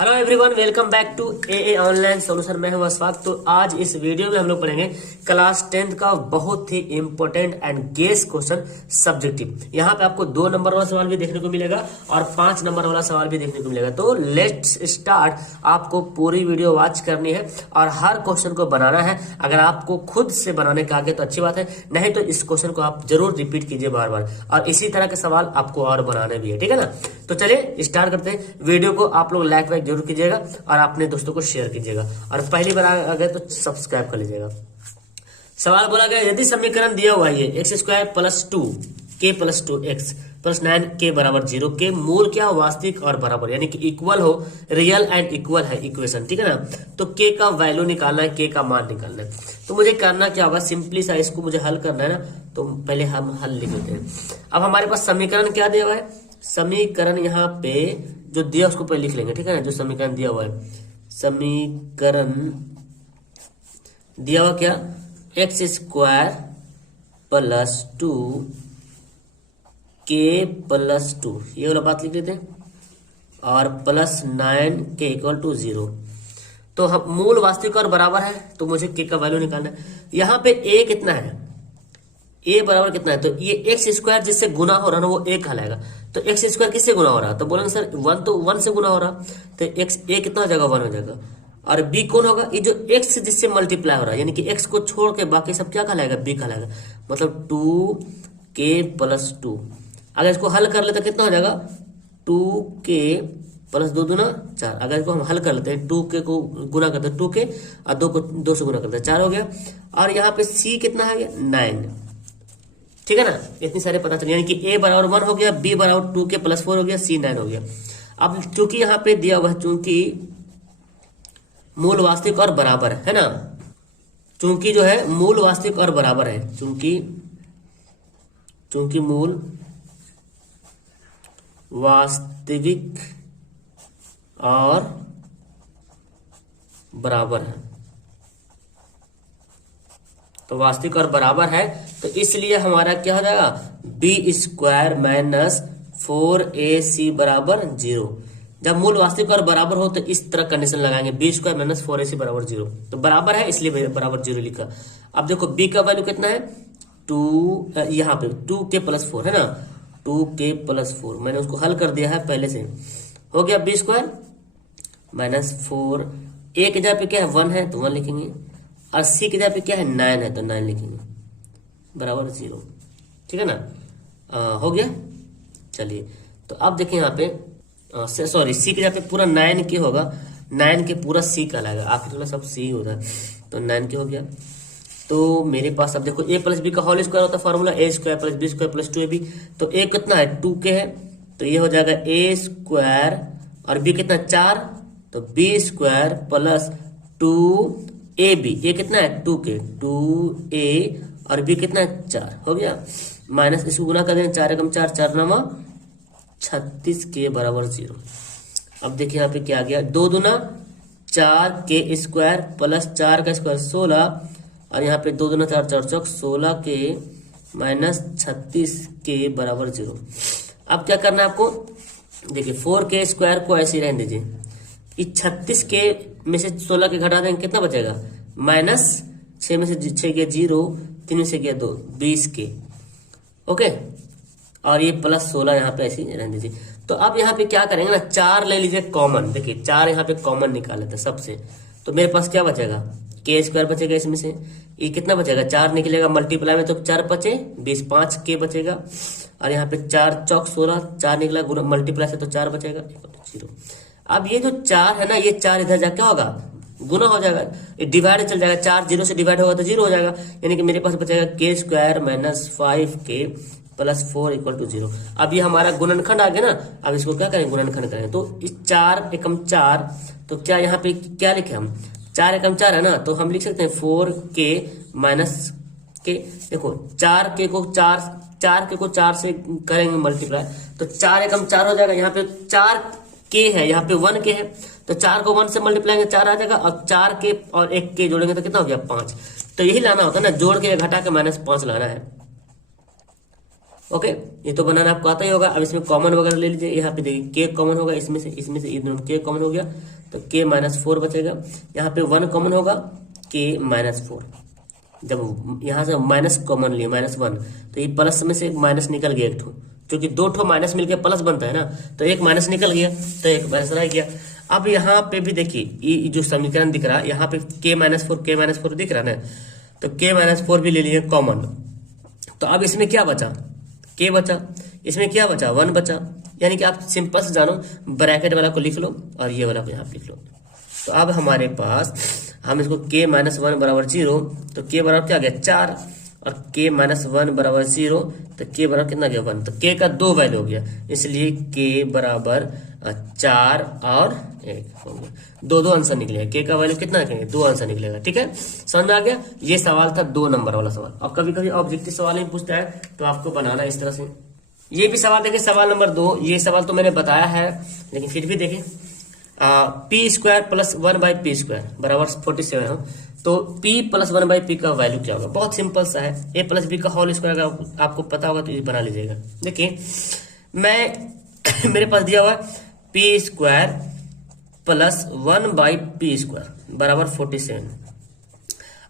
Hello everyone, welcome back to a online solution. मैं हूं अशफाक। तो आज इस वीडियो में हम लोग पढ़ेंगे क्लास 10th का बहुत ही important and guess question subjective. यहाँ पे आपको 2 नंबर वाला सवाल भी देखने को मिलेगा और 5 नंबर वाला सवाल भी देखने को मिलेगा। तो लेट्स स्टार्ट। आपको पूरी वीडियो वॉच करनी है और हर क्वेश्चन को बनाना है। अगर आपको खुद से बनाने का आगे तो अच्छी बात है, नहीं तो इस क्वेश्चन को आप जरूर रिपीट कीजिए बार बार, और इसी तरह के सवाल आपको और बनाने भी है, ठीक है ना। तो चलिए स्टार्ट करते हैं। वीडियो को आप लोग लाइक जरूर कीजिएगा और अपने दोस्तों को शेयर कीजिएगा, और पहली बार आ गए तो सब्सक्राइब कर लीजिएगा। सवाल बोला गया, यदि समीकरण दिया हुआ है एक्स स्क्वायर प्लस 2 के प्लस 2 एक्स प्लस 9 के बराबर 0 के मूल क्या वास्तविक और बराबर, यानी कि इक्वल हो, रियल एंड इक्वल है इक्वेशन, ठीक है ना। तो के का वैल्यू निकालना है, के का मान निकालना है। तो मुझे करना क्या होगा, सिंपली सा इसको मुझे हल करना है ना। तो पहले हम हल लिख लेते हैं। अब हमारे पास समीकरण क्या दिया हुआ है, समीकरण यहाँ पे जो दिया उसको पहले लिख लेंगे, ठीक है ना। जो समीकरण दिया हुआ है, समीकरण दिया हुआ क्या, एक्स स्क्वायर प्लस 2 के प्लस 2, ये वाला बात लिख लेते हैं, और प्लस 9 के इक्वल टू 0। तो हम मूल वास्तविक और बराबर है, तो मुझे के का वैल्यू निकालना है। यहाँ पे ए कितना है, ए बराबर कितना है, तो ये एक्स स्क्वायर जिससे गुना हो रहा है ना वो एक कहलाएगा। तो एक्स स्क्वायर किससे गुना हो रहा है, तो बोलेंगे सर 1 तो 1 से गुना हो रहा, तो एक्स ए कितना हो जाएगा, 1 हो जाएगा। और बी कौन होगा, ये जो एक्स जिससे मल्टीप्लाई हो रहा है, यानी कि एक्स को छोड़ के बाकी सब क्या कहलाएगा, बी कहलाएगा। मतलब 2 के प्लस 2। अगर इसको हल कर लेते कितना हो जाएगा, 2 के प्लस 2 दूना 4। अगर इसको हम हल कर लेते हैं, 2 के को गुना करते हैं 2 के, और 2 को 2 से गुना करते हैं 4 हो गया। और यहाँ पे सी कितना है, 9, ठीक है ना। इतनी सारे पता चले, यानी कि ए बराबर 1 हो गया, बी बराबर 2 के प्लस 4 हो गया, सी 9 हो गया। अब चूंकि यहाँ पे दिया हुआ है, चूंकि मूल वास्तविक और बराबर है ना, चूंकि जो है मूल वास्तविक और बराबर है, चूंकि मूल वास्तविक और बराबर है, तो वास्तविक और बराबर है, तो इसलिए हमारा क्या हो जाएगा, बी स्क्वायर माइनस 4ac बराबर 0। जब मूल वास्तविक और बराबर हो तो इस तरह कंडीशन लगाएंगे, बी स्क्वायर माइनस 4ac बराबर 0। तो बराबर है इसलिए बराबर 0 लिखा। अब देखो बी का वैल्यू कितना है, 2, यहाँ पे 2 के प्लस 4 है ना, 2 के प्लस 4 मैंने उसको हल कर दिया है पहले से, हो गया बी स्क्वायर माइनस 4। ए के जगह पे क्या है, 1 है तो 1 लिखेंगे, और सी की जगह पे क्या है, 9 है तो 9 लिखेंगे, बराबर 0, ठीक है ना। हो गया। चलिए तो अब देखिए यहाँ पे सॉरी, सी की जगह पे पूरा 9 के होगा, 9 के पूरा सी का लगेगा, आखिर वाला सब सी होता है, तो 9 के हो गया। तो मेरे पास अब देखो ए प्लस बी का होल स्क्वायर होता है formula, a square plus b square plus 2ab। तो ए कितना है, 2 के है, तो ये हो जाएगा ए स्क्वायर, और बी कितना 4, तो बी स्क्वायर प्लस 2ab। ये कितना है, 2 के, 2a, और बी कितना है 4, हो गया। माइनस इसको गुना कर देंगे, 4 एकम 4, 4 9 36 के बराबर 0। अब देखिए यहाँ पे क्या आ गया, 2 दूना 4 के स्क्वायर प्लस 4 का स्क्वायर 16, और यहाँ पे 2 दूना 4, 4 चौक 16 के माइनस 36 के बराबर 0। अब क्या करना है आपको, देखिए 4 के स्क्वायर को ऐसे ही रहने दीजिए, इस 36 के में से 16 के घटा देंगे, कितना बचेगा, माइनस 6 में से 6 गया 0, 3 में से गया 2, 20 के, ओके। और ये प्लस 16 यहाँ पे ऐसे ही रहने दीजिए। तो अब यहाँ पे क्या करेंगे ना, 4 ले लीजिए कॉमन, देखिए 4 यहाँ पे कॉमन निकाल लेते हैं सबसे, तो मेरे पास क्या बचेगा, के स्क्वायर बचेगा, इसमें से ये कितना बचेगा, 4 निकलेगा मल्टीप्लाई में, तो 4 बचे 20, 5 के बचेगा, और यहाँ पे 4 चौक 16, 4 निकला मल्टीप्लाई से, तो 4 बचेगा 0। अब ये जो 4 है ना, ये 4 इधर जाके होगा, गुना हो जाएगा, डिवाइड चल जाएगा, 4 0 से डिवाइड होगा तो 0 हो जाएगा, यानी कि मेरे पास बचेगा के square minus 5k plus 4 equal to 0। अब ये हमारा गुणनखंड आ गया ना, अब इसको क्या करेंगे, गुणनखंड करेंगे। तो इस 4 एकम 4, तो क्या यहाँ पे क्या लिखे हम, 4 एकम 4 है ना, तो हम लिख सकते हैं 4k माइनस के, देखो 4k को 4 से करेंगे मल्टीप्लाई, तो 4 एकम 4 हो जाएगा। यहाँ पे 4k है, यहाँ पे 1k है, तो 4 को 1 से मल्टीप्लाई 4 आ जाएगा, और 4k और 1k जोड़ेंगे तो कितना हो गया, 5। तो यही लाना होता है ना, जोड़ के घटा के माइनस 5 लाना है। ओके, ये तो बनाना आपको आता ही होगा। अब इसमें कॉमन वगैरह ले लीजिए, यहाँ पे देखिए के कॉमन होगा इसमें से के कॉमन हो गया तो के -4 बचेगा। यहाँ पे 1 कॉमन होगा, के -4। जब यहाँ से माइनस कॉमन लिए -1 तो ये प्लस में से एक माइनस निकल गया एक ठो, क्योंकि 2 ठो माइनस मिलके प्लस बनता है ना, तो एक माइनस निकल गया तो एक माइनस रह गया। अब यहाँ पे भी देखिए ये जो समीकरण दिख रहा है यहाँ पे के -4 दिख रहा है ना, तो के -4 भी ले लिए कॉमन। तो अब इसमें क्या बचा, के बचा, इसमें क्या बचा 1 बचा। यानी कि आप सिंपल से जानो, ब्रैकेट वाला को लिख लो और ये वाला को यहाँ पे लिख लो। तो अब हमारे पास हम इसको k -1 बराबर 0, तो k बराबर क्या आ गया 4, और k -1 बराबर 0 तो k बराबर कितना गया 1, तो k का 2 वैल्यू हो गया, इसलिए k बराबर 4 और 1 हो गया। दो आंसर निकलेगा, k का वैल्यू कितना रखेंगे 2 आंसर निकलेगा। ठीक है, समझ में आ गया। ये सवाल था 2 नंबर वाला सवाल। अब कभी कभी ऑब्जेक्टिव सवाल नहीं पूछता है तो आपको बनाना इस तरह से। ये भी सवाल देखिए, सवाल नंबर 2, ये सवाल तो मैंने बताया है लेकिन फिर भी देखिए p² + 1/p² बराबर 47 हो, तो p + 1/p का वैल्यू क्या होगा। बहुत सिंपल सा है, a + b का होल स्क्वायर अगर आपको पता होगा तो ये बना लीजिएगा। देखिए मैं मेरे पास दिया हुआ है p² + 1/p² बराबर 47।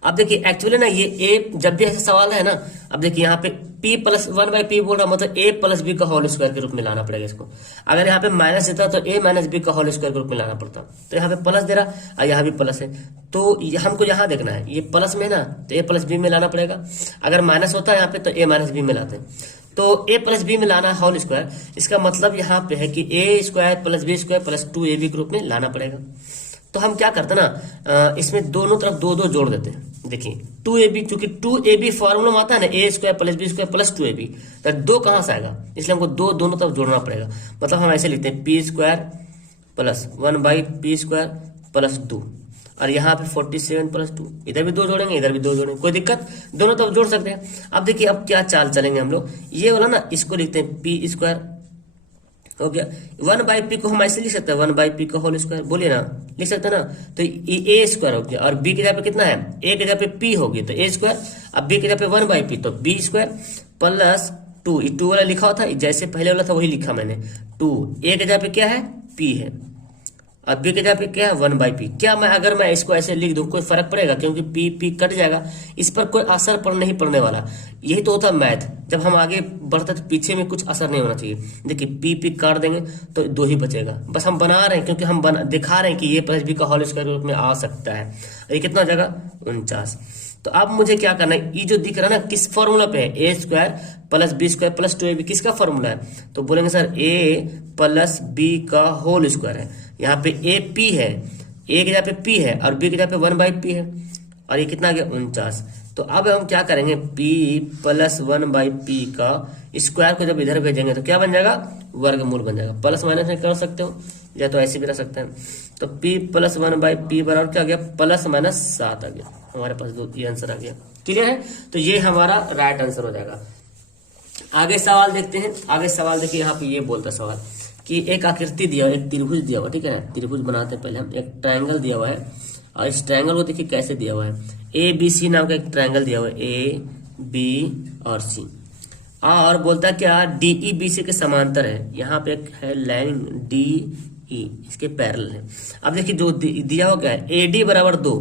अब देखिए एक्चुअली ना ये a जब भी ऐसा सवाल है ना, अब देखिए यहाँ पे p + 1/p बोल रहा, मतलब a + b का होल स्क्वायर के रूप में लाना पड़ेगा इसको। अगर यहाँ पे माइनस देता तो a - b का होल स्क्वायर के रूप में लाना पड़ता। तो यहाँ पे प्लस दे रहा और यहाँ भी प्लस है, तो हमको यहाँ देखना है ये प्लस में है ना, तो a + b में लाना पड़ेगा। अगर माइनस होता है यहाँ पे तो a - b में लाते हैं, तो a + b में लाना होल स्क्वायर। इसका मतलब यहाँ पे है कि a² + b² + 2ab के रूप में लाना पड़ेगा। तो हम क्या करते हैं ना, इसमें दोनों तरफ 2 जोड़ देते हैं। देखिए 2ab, क्योंकि 2ab फॉर्मूला में आता है ना a² + b² + 2ab, तो 2 कहाँ से आएगा, इसलिए हमको 2 दोनों तरफ जोड़ना पड़ेगा। मतलब हम ऐसे लिखते हैं p² + 1/p² + 2, और यहाँ पे 47 + 2, इधर भी 2 जोड़ेंगे इधर भी 2 जोड़ेंगे, कोई दिक्कत, दोनों तरफ जोड़ सकते हैं। अब देखिए अब क्या चाल चलेंगे हम लोग, ये वाला ना इसको लिखते हैं p² हो गया, 1/p को हम ऐसे लिख सकते हैं 1/p का होल स्क्वायर, बोलिए ना, लिख सकते हैं ना। तो ये a² हो गया, और b की जगह पे कितना है, a की जगह पे p हो गया तो a², अब b की जगह पे 1/p तो b² + 2, 2 वाला लिखा हुआ था जैसे पहले वाला था वही लिखा मैंने, 2, a की जगह पे क्या है p है, और b की जगह पे क्या है 1/p। क्या मैं अगर मैं इसको ऐसे लिख दूं कोई फर्क पड़ेगा, क्योंकि p कट जाएगा, इस पर कोई असर नहीं पड़ने वाला। यही तो होता है मैथ, जब हम आगे बढ़ते तो पीछे में कुछ असर नहीं होना चाहिए। देखिए p काट देंगे तो 2 ही बचेगा, बस हम बना रहे हैं क्योंकि हम दिखा रहे हैं कि ये + b का होल स्क्वायर रूप में आ सकता है। ये कितना हो जाएगा 49। तो अब मुझे क्या करना है, ये जो दिख रहा है ना किस फॉर्मूला पे है, a² + b² + 2ab किसका फॉर्मूला है, तो बोलेंगे सर a + b का होल स्क्वायर है। यहाँ पे a p है, a की जगह पे p है और b की जगह पे 1/p है, और ये कितना आ गया 49। तो अब हम क्या करेंगे, p + 1/p का स्क्वायर को जब इधर भेजेंगे तो क्या बन जाएगा, वर्गमूल बन जाएगा। प्लस माइनस में कर सकते हो या तो ऐसे भी रह सकते हैं। तो p + 1/p बराबर क्या आ गया, +-7 आ गया, हमारे पास ये आंसर आ गया। क्लियर है, तो ये हमारा राइट आंसर हो जाएगा। आगे सवाल देखते हैं। आगे सवाल देखिए, यहाँ पे ये बोलता सवाल कि एक आकृति दिया हुआ, एक त्रिभुज दिया हुआ, ठीक है ना, त्रिभुज बनाते हैं पहले हम। एक ट्रायंगल दिया हुआ है और इस ट्रायंगल को देखिए कैसे दिया हुआ है, ABC नाम का एक ट्रायंगल दिया हुआ है, A, B और C, और बोलता है क्या DE BC के समांतर है। यहाँ पे एक है लाइन DE इसके पैरेलल है। अब देखिए जो दिया हुआ क्या है, AD बराबर 2,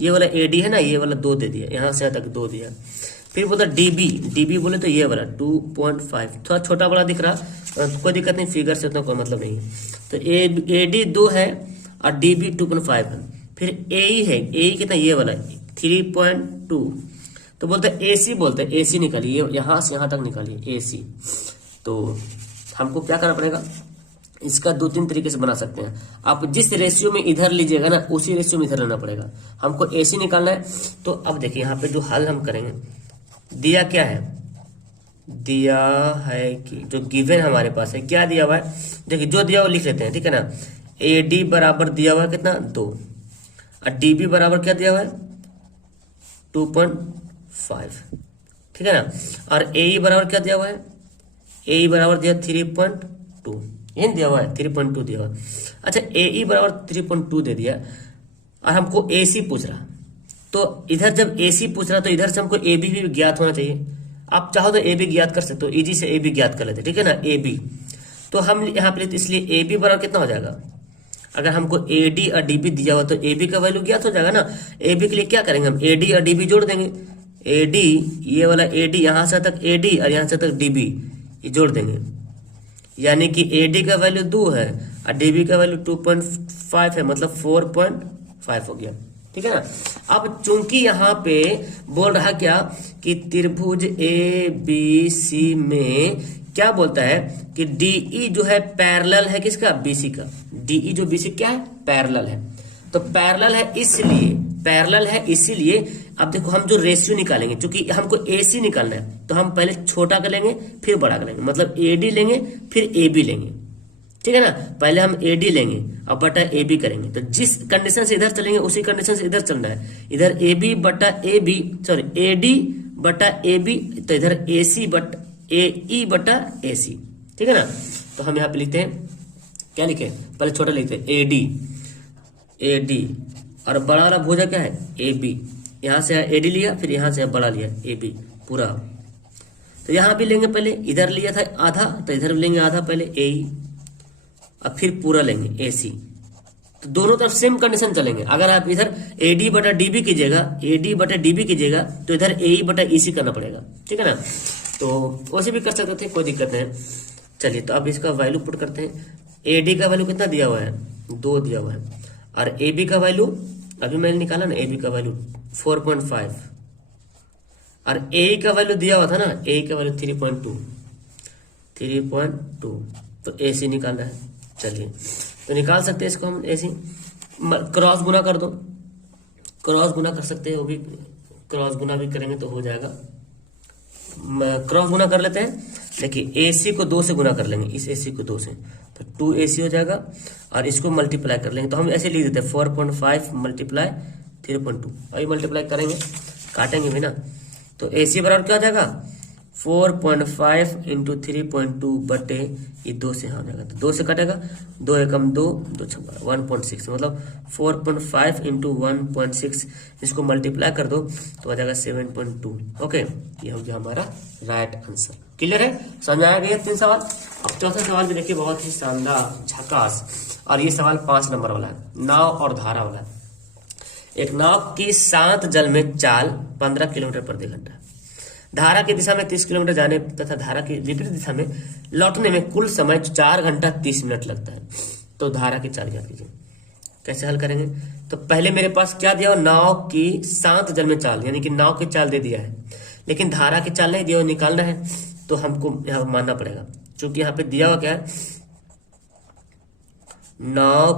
ये वाला AD है ना, ये वाला 2 दे दिया, यहाँ से यहाँ तक 2 दिया। फिर बोलता DB बोले तो ये वाला 2.5, थोड़ा छोटा बड़ा दिख रहा, कोई दिक्कत नहीं, फिगर से उतना कोई मतलब नहीं है। तो AD 2 है और DB 2.5 है। फिर AE है, AE कितना, ये वाला 3.2। तो बोलते हैं AC, बोलते हैं AC निकालिए, यहाँ से यहाँ तक निकालिए AC। तो हमको क्या करना पड़ेगा, इसका 2-3 तरीके से बना सकते हैं। आप जिस रेशियो में इधर लीजिएगा ना उसी रेशियो में इधर लेना पड़ेगा। हमको AC निकालना है। तो अब देखिए यहाँ पे जो हल हम करेंगे, दिया क्या है, दिया है कि जो गिवन हमारे पास है क्या दिया हुआ है, देखिए जो दिया हुआ लिख लेते हैं, ठीक है ना। AD बराबर दिया हुआ है कितना 2, और DB बराबर क्या दिया हुआ है 2.5, ठीक है ना। और AE बराबर क्या दिया हुआ है, AE बराबर दिया 3.2, ये दिया हुआ है 3.2 दिया हुआ है। अच्छा AE बराबर 3.2 दे दिया और हमको AC पूछ रहा, तो इधर जब AC पूछ रहा तो इधर से हमको AB भी ज्ञात होना चाहिए। आप चाहो तो ए बी ज्ञात कर सकते हो, इजी से ए बी ज्ञात कर लेते, ठीक है ना, ए बी। तो हम यहाँ पे लेते, इसलिए ए बी बराबर कितना हो जाएगा, अगर हमको ए डी और डी बी दिया हुआ तो ए बी का वैल्यू ज्ञात हो जाएगा ना। ए बी के लिए क्या करेंगे हम, ए डी और डी बी जोड़ देंगे। ए डी, ये वाला ए डी यहाँ से तक ए डी और यहाँ से तक डी बी, ये जोड़ देंगे, यानी कि ए डी का वैल्यू 2 है और डी बी का वैल्यू 2.5 है, मतलब 4.5 हो गया, ठीक है ना। अब चूंकि यहाँ पे बोल रहा क्या कि त्रिभुज ए बी सी में क्या बोलता है कि डीई जो है पैरेलल है किसका, बीसी का। डीई जो बीसी क्या है, पैरेलल है। तो पैरेलल है इसलिए, पैरेलल है इसीलिए अब देखो हम जो रेशियो निकालेंगे, क्योंकि हमको एसी निकालना है तो हम पहले छोटा कर लेंगे फिर बड़ा कर लेंगे, मतलब एडी लेंगे फिर एबी लेंगे, ठीक है ना। पहले हम एडी लेंगे अब बटा एबी करेंगे। तो जिस कंडीशन से इधर चलेंगे उसी कंडीशन से इधर चलना है। इधर एबी बटा एबी, सॉरी एडी बटा एबी, तो इधर एसी बटा एई बटा एसी, ठीक है ना। तो हम यहाँ पे लिखते हैं, क्या लिखे, पहले छोटा लिखते हैं एडी, एडी और बड़ा वाला भुजा क्या है, एबी। यहाँ से एडी लिया फिर यहाँ से बड़ा लिया एबी पूरा। तो यहाँ भी लेंगे, पहले इधर लिया था आधा तो इधर लेंगे आधा, पहले एई और फिर पूरा लेंगे एसी। तो दोनों तरफ सेम कंडीशन चलेंगे। अगर आप इधर एडी बटा डीबी कीजिएगा, एडी बटा डीबी कीजिएगा तो इधर एई बटा ईसी करना पड़ेगा, ठीक है ना। तो वैसे भी कर सकते थे, कोई दिक्कत नहीं। चलिए तो अब इसका वैल्यू पुट करते हैं। एडी का वैल्यू कितना दिया हुआ है, 2 दिया हुआ है, और एबी का वैल्यू अभी मैंने निकाला ना, एबी का वैल्यू 4.5 और ए का वैल्यू दिया हुआ था ना, ए का वैल्यू 3.2, तो एसी निकालना है। चलिए तो निकाल सकते हैं इसको हम, एसी क्रॉस गुना कर दो, क्रॉस गुना कर सकते हैं, वो भी क्रॉस गुना भी करेंगे तो हो जाएगा। क्रॉस गुना कर लेते हैं। देखिए एसी को 2 से गुना कर लेंगे, इस एसी को 2 से, तो 2AC हो जाएगा और इसको मल्टीप्लाई कर लेंगे। तो हम ऐसे लिख देते हैं 4.5 मल्टीप्लाई 3.2, अभी मल्टीप्लाई करेंगे, काटेंगे भी ना। तो AC बराबर क्या हो जाएगा, 4.5 इंटू 3.2 बटे ये 2 से हो जाएगा, तो 2 से कटेगा, 2 एकम 2, 2 छक्का 1.6, मतलब 4.5 इंटू 1.6, इसको मल्टीप्लाई कर दो तो आ जाएगा 7.2। ओके, ये हो गया हमारा राइट आंसर। क्लियर है, समझ आया गया 3 सवाल। अब चौथा सवाल भी देखिए, बहुत ही शानदार झकास, और ये सवाल 5 नंबर वाला है, नाव और धारा वाला है। एक नाव की शांत जल में चाल 15 किलोमीटर प्रति घंटा, धारा की दिशा में 30 किलोमीटर जाने तथा धारा की विपरीत दिशा में लौटने में कुल समय 4 घंटा 30 मिनट लगता है। तो धारा की चाल ज्ञात कीजिए। कैसे हल करेंगे, तो पहले मेरे पास क्या दिया हुआ, नाव की शांत जल में चाल, यानी कि नाव की चाल दे दिया है, लेकिन धारा की चाल नहीं दिया हुआ, निकालना है तो हमको यहाँ मानना पड़ेगा। क्योंकि यहाँ पे दिया हुआ क्या है, नाव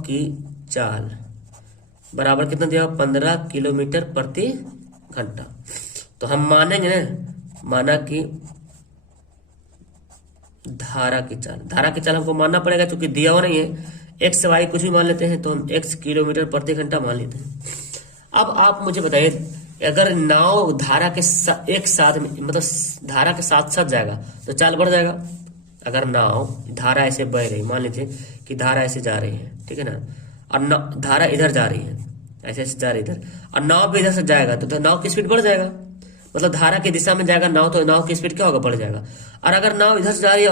की चाल बराबर कितना दिया हुआ, 15 किलोमीटर प्रति घंटा। तो हम मानेंगे ना, माना कि धारा की चाल हमको मानना पड़ेगा, क्योंकि दिया हुआ नहीं है। एक्स वाई कुछ भी मान लेते हैं तो हम x किलोमीटर प्रति घंटा मान लेते हैं। अब आप मुझे बताइए, अगर नाव धारा के एक साथ में, मतलब धारा के साथ साथ जाएगा तो चाल बढ़ जाएगा। अगर नाव धारा ऐसे बह रही, मान लीजिए कि धारा ऐसे जा रही है, ठीक है ना, और धारा इधर जा रही है, ऐसे ऐसे जा रही इधर, और नाव भी इधर से जाएगा तो नाव की स्पीड बढ़ जाएगा। मतलब धारा की दिशा में जाएगा नाव तो नाव की स्पीड क्या होगा, बढ़ जाएगा। और अगर नाव इधर से जा रही है,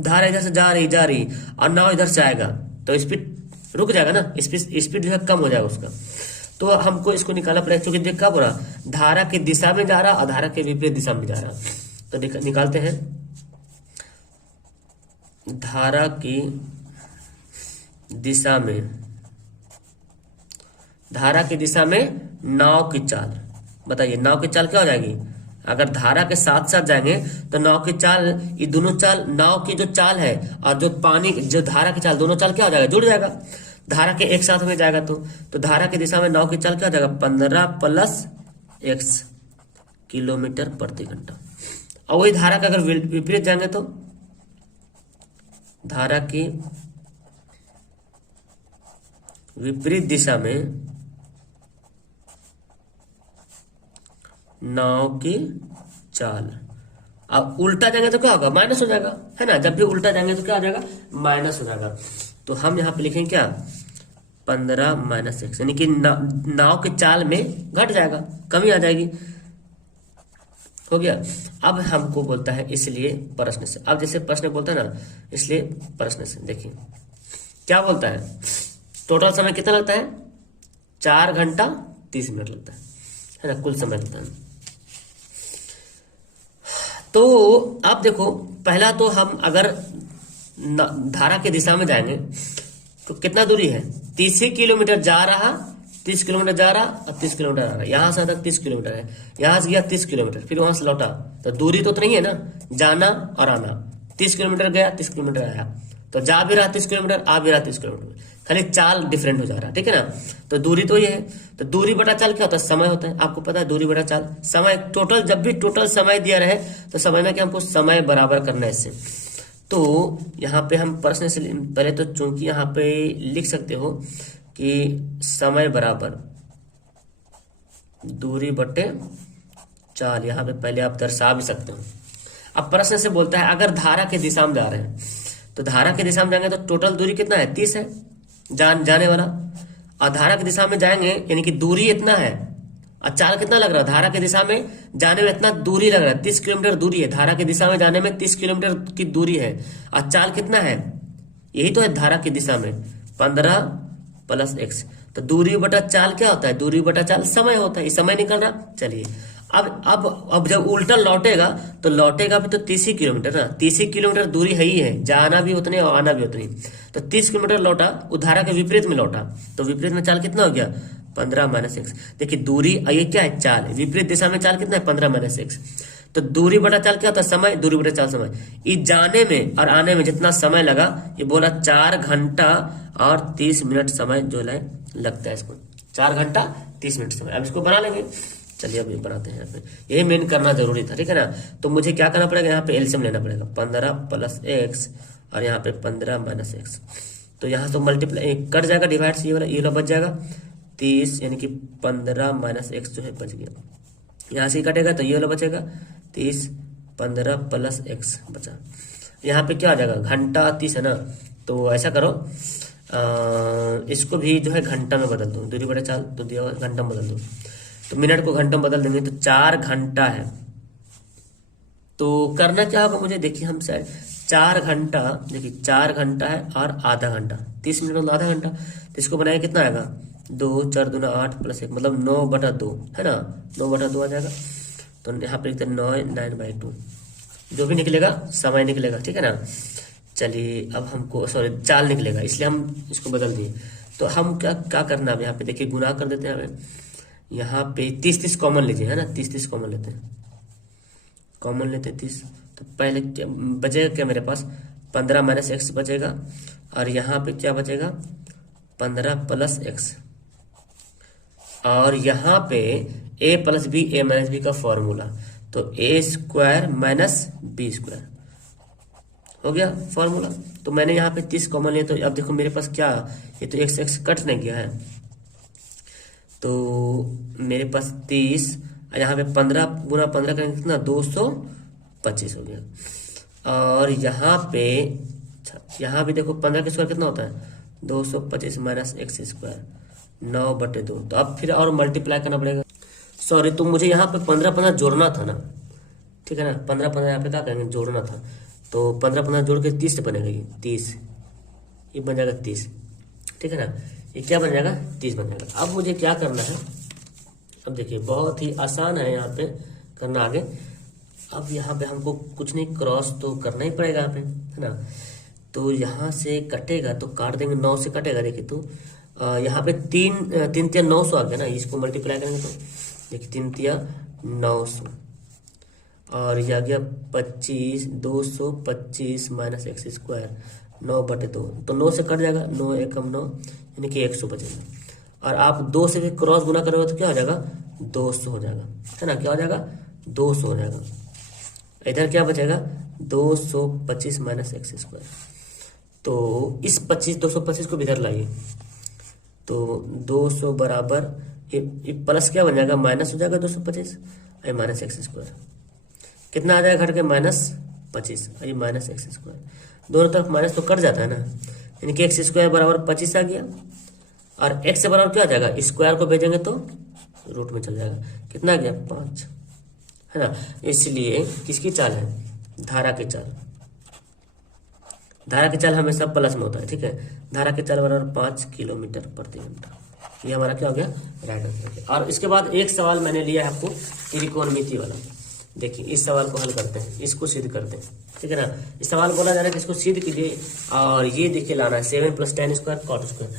धारा इधर से जा रही और नाव इधर से आएगा तो स्पीड रुक जाएगा ना, स्पीड जो है कम हो जाएगा उसका। तो हमको इसको निकालना पड़ेगा, क्योंकि देख क्या बोला, धारा की दिशा में जा रहा और धारा के विपरीत दिशा में जा रहा। तो निकालते हैं, धारा की दिशा में नाव की चाल, बताइए नाव की चाल क्या हो जाएगी। अगर धारा के साथ साथ जाएंगे तो नाव की चाल, ये दोनों चाल, नाव की जो चाल है और जो पानी जो धारा की चाल, दोनों चाल क्या हो जाएगा, जुड़ जाएगा। धारा के एक साथ में जाएगा तो धारा की दिशा में नाव की चाल क्या हो जाएगा, 15 + x किलोमीटर प्रति घंटा। और वही धारा का अगर विपरीत जाएंगे तो धारा की विपरीत दिशा में नाव की चाल, अब उल्टा जाएंगे तो क्या होगा, माइनस हो जाएगा, है ना। जब भी उल्टा जाएंगे तो क्या हो जाएगा, माइनस हो जाएगा। तो हम यहाँ पे लिखेंगे क्या, 15 - x, यानी कि नाव की चाल में घट जाएगा, कमी आ जाएगी। हो गया। अब हमको बोलता है इसलिए प्रश्न से, अब जैसे प्रश्न बोलता है ना इसलिए प्रश्न से, देखिए क्या बोलता है, टोटल समय कितना लगता है, 4 घंटा 30 मिनट लगता है ना, कुल समय लगता है। तो अब देखो पहला तो हम अगर धारा की दिशा में जाएंगे तो कितना दूरी है, 30 किलोमीटर जा रहा, 30 किलोमीटर जा रहा और 30 किलोमीटर आ रहा, यहां से तक 30 किलोमीटर है, यहां से गया 30 किलोमीटर, फिर वहां से लौटा, तो दूरी तो नहीं है ना, जाना और आना, 30 किलोमीटर गया 30 किलोमीटर आया, तो जा भी रहा 30 किलोमीटर, आ भी रहा 30 किलोमीटर, खाली चाल डिफरेंट हो जा रहा है, ठीक है ना। तो दूरी तो ये है, तो दूरी बटा चाल क्या होता है, समय होता है, आपको पता है दूरी बटा चाल समय, टोटल जब भी टोटल समय दिया रहे तो समय में क्या हमको समय बराबर करना है इससे। तो यहाँ पे हम प्रश्न से पहले तो चूंकि यहाँ पे लिख सकते हो कि समय बराबर दूरी बटे चाल, यहाँ पे पहले आप दर्शा भी सकते हो। अब प्रश्न से बोलता है अगर धारा की दिशा में जा रहे हैं, तो धारा की दिशा में जाएंगे तो टोटल दूरी कितना है, 30 है जाने वाला, और धारा की दिशा में जाएंगे यानी कि दूरी इतना है, और चाल कितना लग रहा है, धारा की दिशा में जाने में इतना दूरी लग रहा है, 30 किलोमीटर दूरी है, धारा की दिशा में जाने में 30 किलोमीटर की दूरी है, और चाल कितना है, यही तो है धारा की दिशा में 15 + x, तो दूरी बटा चाल क्या होता है, दूरी बटा चाल समय होता है, ये समय निकल रहा। चलिए अब जब उल्टा लौटेगा तो लौटेगा भी तो 30 ही किलोमीटर ना, 30 ही किलोमीटर दूरी है ही है, जाना भी उतने और आना भी उतनी, तो 30 किलोमीटर लौटा, धारा के विपरीत में लौटा, तो विपरीत में चाल कितना हो गया, 15 - x। देखिए दूरी, ये क्या है, चाल, विपरीत दिशा में चाल कितना है, 15 - x, तो दूरी बटा चाल क्या होता है, समय, दूरी बटा चाल समय। ये जाने में और आने में जितना समय लगा, ये बोला 4 घंटा और 30 मिनट समय जो है लगता है इसको, 4 घंटा 30 मिनट समय। अब इसको बना लेंगे, चलिए अब ये बनाते हैं। यहाँ पे ये मेन करना जरूरी था, ठीक है ना। तो मुझे क्या करना पड़ेगा, यहाँ पे एलसीएम लेना पड़ेगा, 15 + x और यहाँ पे 15 - x, तो यहाँ तो मल्टीप्लाई कट जाएगा, डिवाइड से ये वाला बच जाएगा 30, यानी कि 15 - x जो है बच गया, यहाँ से कटेगा तो ये वाला बचेगा 30, 15 + x बचा। यहाँ पे क्या आ जाएगा, घंटा 30 है ना, तो ऐसा करो इसको भी जो है घंटा में बदल दो, दूरी बटा चाल तो दिया घंटा में बदल दो, तो मिनट को घंटा में बदल देंगे तो 4 घंटा है। तो करना क्या होगा मुझे, देखिए हम शायद 4 घंटा, देखिए 4 घंटा है और आधा घंटा, 30 मिनट में आधा घंटा, तो इसको बनाए कितना आएगा, 2 × 4 = 8 + 1 मतलब 9/2 है ना, 9/2 आ जाएगा। तो यहाँ पे लिखते 9/2, जो भी निकलेगा समय निकलेगा, ठीक है ना। चलिए अब हमको सॉरी चाल निकलेगा, इसलिए हम इसको बदल दिए। तो हम क्या करना है, यहाँ पे देखिए गुना कर देते हैं हमें, यहाँ पे 30 कॉमन लीजिए, है ना, 30 कॉमन लेते हैं, कॉमन लेते हैं 30, तो पहले क्या बचेगा, क्या मेरे पास 15 - x बचेगा, और यहाँ पे क्या बचेगा 15 + x, और यहाँ पे a + b, a - b का फॉर्मूला, तो a² - b² हो गया फॉर्मूला। तो मैंने यहाँ पे 30 कॉमन लिया, तो अब देखो मेरे पास क्या, ये तो x कट नहीं गया है, तो मेरे पास 30, यहाँ पे 15 × 15 करेंगे कितना, 225 हो गया। और यहाँ भी देखो 15 का स्क्वायर कितना होता है, 225 - x², 9/2। तो अब फिर और मल्टीप्लाई करना पड़ेगा, सॉरी तो मुझे यहाँ पे 15 जोड़ना था ना, ठीक है ना, 15 यहाँ पे क्या करेंगे, जोड़ना था, तो 15 जोड़ के 30 बनेगा, ये 30, ये बन जाएगा 30, ठीक है ना, ये क्या बन जाएगा 30 बन जाएगा। अब मुझे क्या करना है, अब देखिए बहुत ही आसान है यहाँ पे करना आगे। अब यहाँ पे हमको कुछ नहीं, क्रॉस तो करना ही पड़ेगा यहाँ पे, है ना। तो यहाँ से कटेगा तो काट देंगे, 9 से कटेगा, देखिए तो यहाँ पे 3 × 900 आ गया ना, इसको मल्टीप्लाई करेंगे तो देखिए 3 × 900, और यह आ गया 25, 225 - x², 9/2, तो 9 से कट जाएगा, 9 × 1 = 9, यानी कि 100 बचेगा। और आप 2 से भी क्रॉस गुना करोगे तो क्या हो जाएगा, 200 हो जाएगा, है ना, क्या हो जाएगा 200 हो जाएगा। इधर क्या बचेगा, 225 - x², तो इस 225 को भी इधर लाइए, तो 200 बराबर ये प्लस क्या बन जाएगा, माइनस हो जाएगा 225 - x², कितना आ जाएगा घट के, -25, और ये -x², दोनों तरफ माइनस तो कट जाता है ना, यानी कि x² बराबर 25 आ गया, और x से बराबर क्या आ जाएगा, स्क्वायर को भेजेंगे तो रूट में चल जाएगा, कितना आ गया 5, है ना। इसलिए किसकी चाल है, धारा की चाल। धारा की चाल हमेशा प्लस में होता है, ठीक है। धारा की चाल बराबर 5 किलोमीटर प्रति घंटा। ये हमारा क्या हो गया, राइट आंसर। और इसके बाद एक सवाल मैंने लिया है आपको त्रिकोणमिति वाला। देखिए इस सवाल को हल करते हैं, इसको सिद्ध करते हैं, ठीक है ना। इस सवाल बोला जा रहा है कि इसको सिद्ध कीजिए और ये देखिए लाना है 7 + tan स्क्वायर cot स्क्वायर।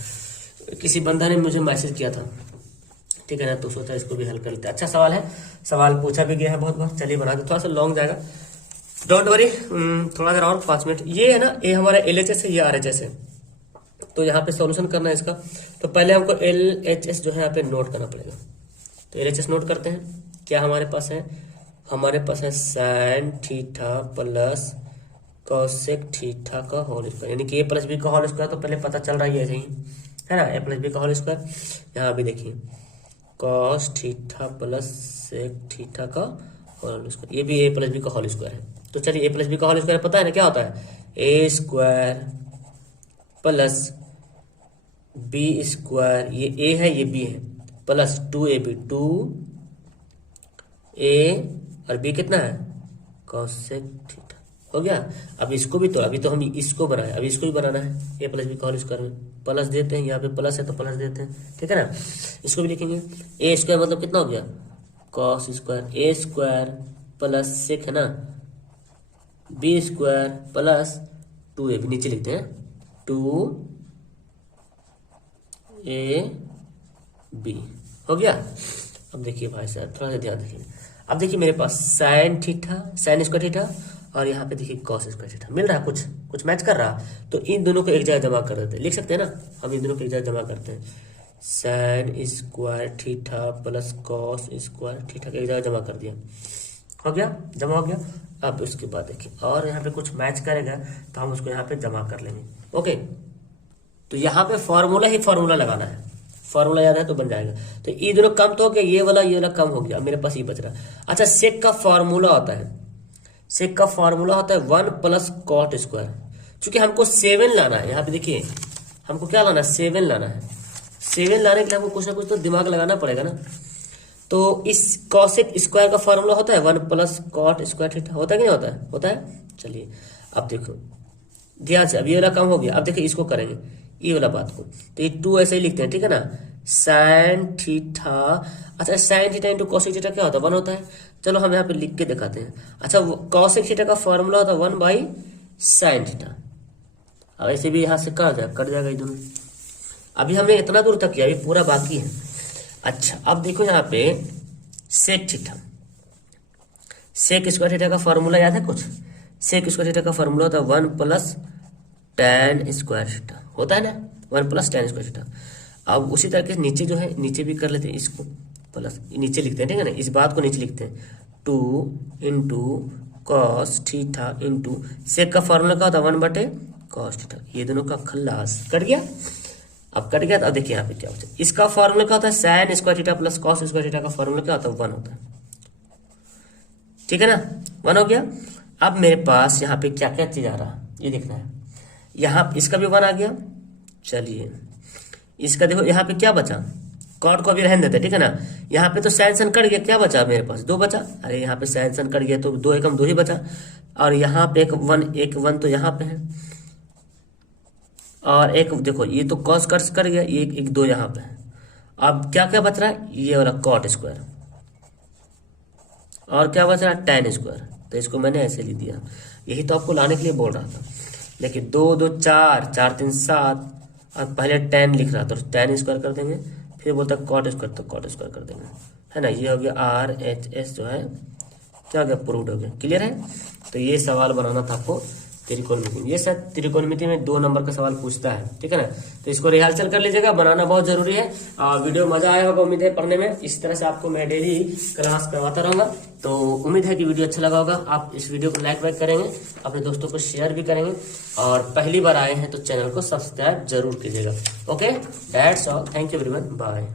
किसी बंदा ने मुझे मैसेज किया था, ठीक है ना, तो सोचा इसको भी हल कर लेते हैं। अच्छा सवाल है, सवाल पूछा भी गया है बहुत बार। चलिए बना के, थोड़ा सा लॉन्ग जाएगा, डोंट वरी, थोड़ा देर और 5 मिनट। ये है ना, ये हमारा LHS है, ये RHS है। तो यहाँ पे सॉल्यूशन करना है इसका, तो पहले हमको LHS जो है यहाँ पे नोट करना पड़ेगा। तो LHS नोट करते हैं। क्या हमारे पास है, हमारे पास है sin theta plus cosec theta का होल स्क्वायर, यानी कि a + b का होल स्क्वायर। तो पहले पता चल रहा है ऐसे ही, है ना, a + b का होल स्क्वायर। यहाँ भी देखिए cos theta plus sec theta का होल स्क्वायर, ये भी a + b का होल स्क्वायर है। तो चलिए a + b का होल स्क्वायर पता है ना क्या होता है, a square plus b square, ये a है ये b है, प्लस 2ab, 2a और b कितना है, cosec थीटा। हो गया। अब इसको भी, तो अभी तो हम इसको बनाए, अभी इसको भी बनाना है। a + b का होल स्क्वायर में प्लस देते हैं, यहाँ पे प्लस है तो प्लस देते हैं, ठीक है ना। इसको भी लिखेंगे a स्क्वायर मतलब कितना हो गया, cos square, a square plus sec है ना, b स्क्वायर प्लस 2ab, नीचे लिखते हैं 2ab। हो गया। अब देखिए भाई साहब थोड़ा सा ध्यान देखिए। अब देखिए मेरे पास sin theta, sin square theta, और यहाँ पे देखिए cos स्क्वायर थीटा मिल रहा है, कुछ मैच कर रहा। तो इन दोनों को एक जगह जमा कर देते हैं, लिख सकते हैं ना, हम इन दोनों को एक जगह जमा करते हैं। sin square theta plus cos square theta को एक जगह जमा कर दिया, हो गया, जमा हो गया। अब उसके बाद देखिए और यहाँ पे कुछ मैच करेगा तो हम उसको यहाँ पे जमा कर लेंगे। ओके, तो यहाँ पे फॉर्मूला लगाना है, फॉर्मूला याद है तो बन जाएगा। तो ये दोनों कम तो हो गया, ये वाला कम हो गया, मेरे पास ये बच रहा है। अच्छा सेक का फॉर्मूला होता है, सेक का फॉर्मूला होता है 1 + cot स्क्वायर। चूंकि हमको 7 लाना है, यहाँ पे देखिए हमको क्या लाना है, 7 लाना है। 7 लाने के लिए हमको कुछ ना कुछ तो दिमाग लगाना पड़ेगा ना। तो इस cosec स्क्वायर का फॉर्मूला होता है 1 + cot स्क्वायर थीटा, होता है कि नहीं होता है, होता है। चलिए अब देखो ध्यान से, अब ये वाला कम हो गया। अब देखिए इसको करेंगे, ये वाला बात को, तो ये 2 ऐसे ही लिखते हैं, ठीक है ना, sin थीटा। अच्छा sin theta into cosec theta क्या होता है, 1 होता है। चलो हम यहाँ पे लिख के दिखाते हैं। अच्छा cosec थीटा का फॉर्मूला होता है 1/sin थीटा। अब ऐसे भी यहाँ से कट जाएगा ये दोनों। अभी हमने इतना दूर तक किया, अभी पूरा बाकी है। अच्छा अब देखो यहाँ पे sec theta, sec square theta का फॉर्मूला याद है कुछ, सेक स्क्वायर थीटा का फॉर्मूला होता है 1 + tan स्क्वायर थीटा, होता है ना, 1 + tan स्क्वायर थीटा। अब उसी तरह के नीचे जो है, नीचे भी कर लेते हैं इसको, प्लस नीचे लिखते हैं, ठीक है ना, इस बात को नीचे लिखते हैं 2 × cos थीटा इंटू सेक का फॉर्मूला क्या होता है 1/cos थीटा। ये दोनों का खल्लास कट गया। अब कट गया तो अब देखिए यहाँ पे क्या होता है, इसका फॉर्मूला क्या होता है sin square theta plus cos square theta का फॉर्मूला क्या होता है 1 होता है, ठीक है ना, 1 हो गया। अब मेरे पास यहाँ पे क्या क्या चीज आ रहा ये देखना है। यहाँ इसका भी 1 आ गया। चलिए इसका देखो यहाँ पे क्या बचा, कॉट को अभी रहने देते, ठीक है ना। यहाँ पे तो sin कट गया, क्या बचा मेरे पास 2 बचा। अरे यहाँ पे sin कट गया तो 2 एकम 2 ही बचा, और यहाँ पे एक 1 तो यहाँ पे है, और एक देखो ये तो cos कर गया, ये एक 2 यहाँ पे है। अब क्या क्या बच रहा है, ये वाला cot स्क्वायर, और क्या बच रहा है tan स्क्वायर। तो इसको मैंने ऐसे लिख दिया, यही तो आपको लाने के लिए बोल रहा था। देखिए 2 2 4 4 3 7, अब पहले tan लिख रहा था तो tan स्क्वायर कर देंगे, फिर बोलता cot स्क्वायर तो cot स्क्वायर कर देंगे, है ना। ये हो गया RHS जो है क्या हो गया, प्रूव्ड हो गया, क्लियर है। तो ये सवाल बनाना था आपको त्रिकोणमिति। ये सर त्रिकोणमिति में 2 नंबर का सवाल पूछता है, ठीक है ना। तो इसको रिहर्सल कर लीजिएगा, बनाना बहुत जरूरी है। वीडियो मजा आया होगा उम्मीद है पढ़ने में। इस तरह से आपको मैं डेली क्लास करवाता रहूंगा। तो उम्मीद है कि वीडियो अच्छा लगा होगा। आप इस वीडियो को लाइक करेंगे, अपने दोस्तों को शेयर भी करेंगे, और पहली बार आए हैं तो चैनल को सब्सक्राइब जरूर कीजिएगा। Okay, that's all, thank you everyone, bye.